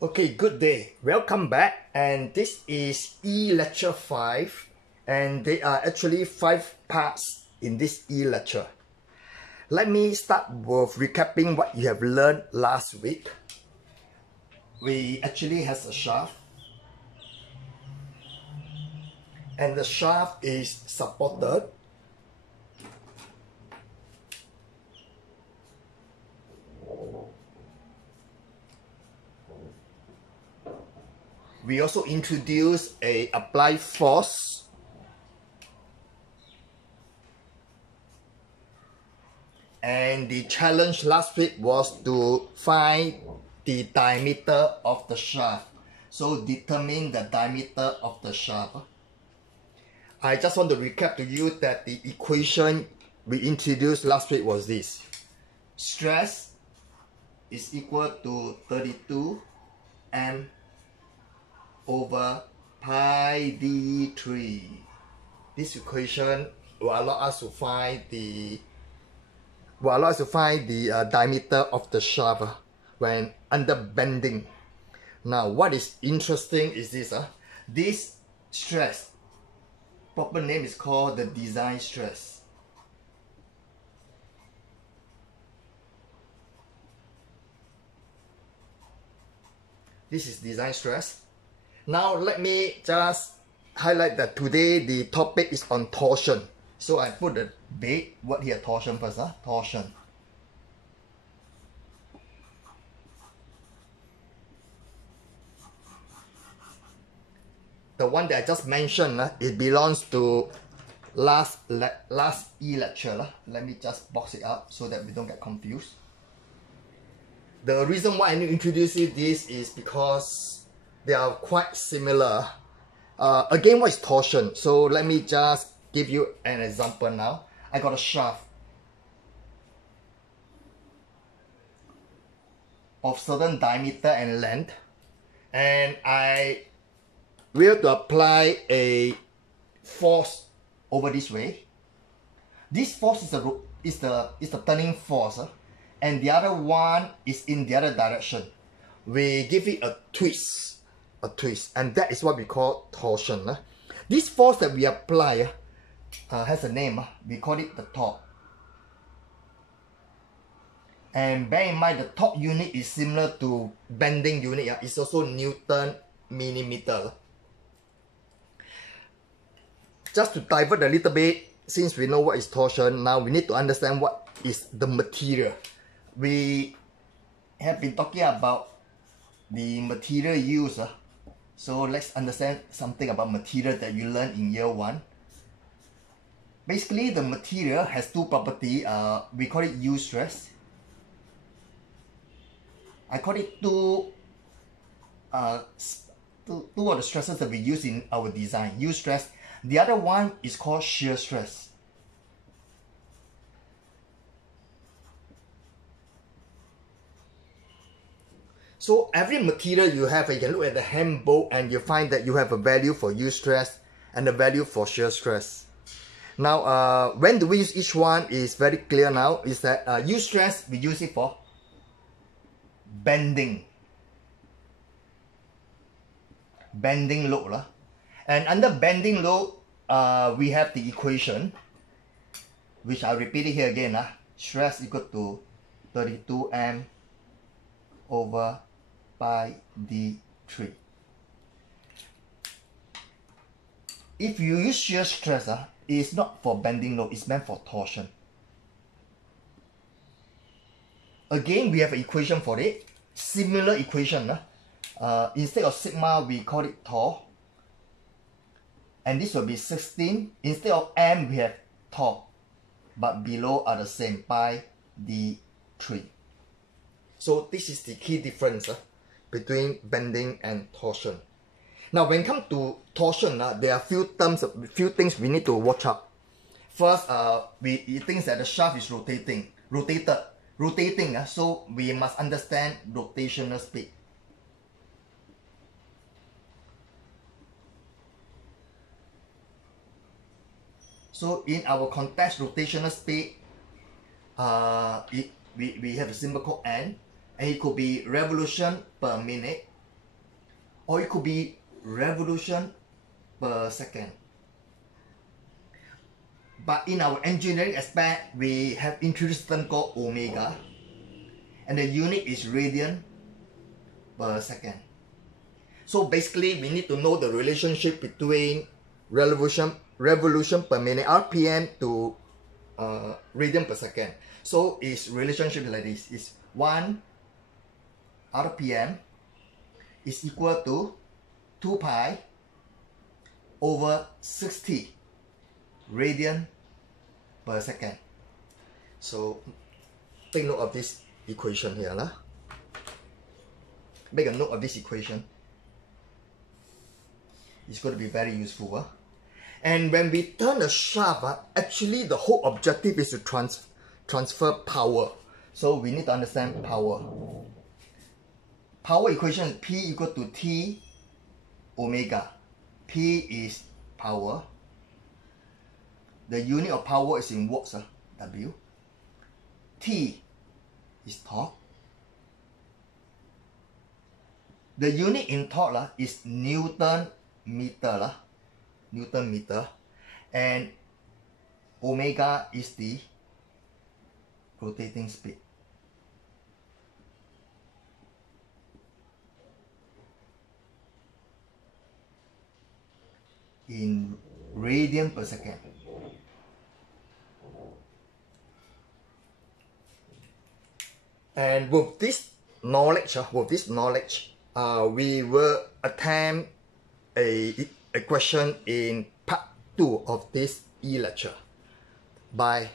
Okay, good day. Welcome back. And this is lecture 5. And there are actually 5 parts in this lecture. Let me start with recapping what you have learned last week. We actually has a shaft. And the shaft is supported we also introduced a applied force, and the challenge last week was to find the diameter of the shaft. So determine the diameter of the shaft. I just want to recap to you that the equation we introduced last week was this. Stress is equal to 32 m over pi d3. This equation will allow us to find the diameter of the shaft when under bending. Now, what is interesting is this. This stress, proper name is called the design stress. This is design stress. Now let me just highlight that today the topic is on torsion. So I put the big word here, torsion first. Torsion. The one that I just mentioned, it belongs to last lecture. Let me just box it up so that we don't get confused. The reason why I need to introduce this is because they are quite similar. Again, what is torsion? So let me just give you an example now. I got a shaft of certain diameter and length, and I will to apply a force over this way. This force is the turning force, and the other one is in the other direction. We give it a twist, and that is what we call torsion. This force that we apply has a name. We call it the torque. And bear in mind, the torque unit is similar to bending unit. It's also Newton millimeter. Just to divert a little bit, since we know what is torsion, now we need to understand what is the material. We have been talking about the material used. So let's understand something about material that you learned in year 1. Basically, the material has 2 properties. We call it U stress. I call it two of the stresses that we use in our design. U stress. The other one is called shear stress. So every material you have, you can look at the handbook and you find that you have a value for U stress and a value for shear stress. Now, when do we use each one is very clear now. Is that U stress, we use it for bending load. And under bending load, we have the equation, which I'll repeat it here again. Stress equal to 32 m over pi d3. If you use shear stress, it is not for bending load, it's meant for torsion. Again, we have an equation for it, similar equation. Instead of sigma, we call it torque, and this will be 16. Instead of m, we have torque, but below are the same, pi d3. So this is the key difference between bending and torsion. Now, when it comes to torsion, there are few things we need to watch out. First, it thinks that the shaft is rotating. So we must understand rotational speed. So in our context, rotational speed, we have a symbol called N, and it could be revolution per minute, or it could be revolution per second. But in our engineering aspect, we have introduced term called omega, and the unit is radian per second. So basically, we need to know the relationship between revolution per minute (RPM) to radian per second. So its relationship like this: is 1 RPM is equal to 2 pi over 60 radian per second. So take note of this equation here lah. Make a note of this equation. It's going to be very useful. And when we turn the shaft, actually the whole objective is to transfer power. So we need to understand power. Power equation is P equal to T omega. P is power. The unit of power is in watts, W. T is torque. The unit in torque is Newton meter. Newton meter. And omega is the rotating speed. In radian per second. And with this knowledge, we will attempt a question in part 2 of this e-lecture. Bye.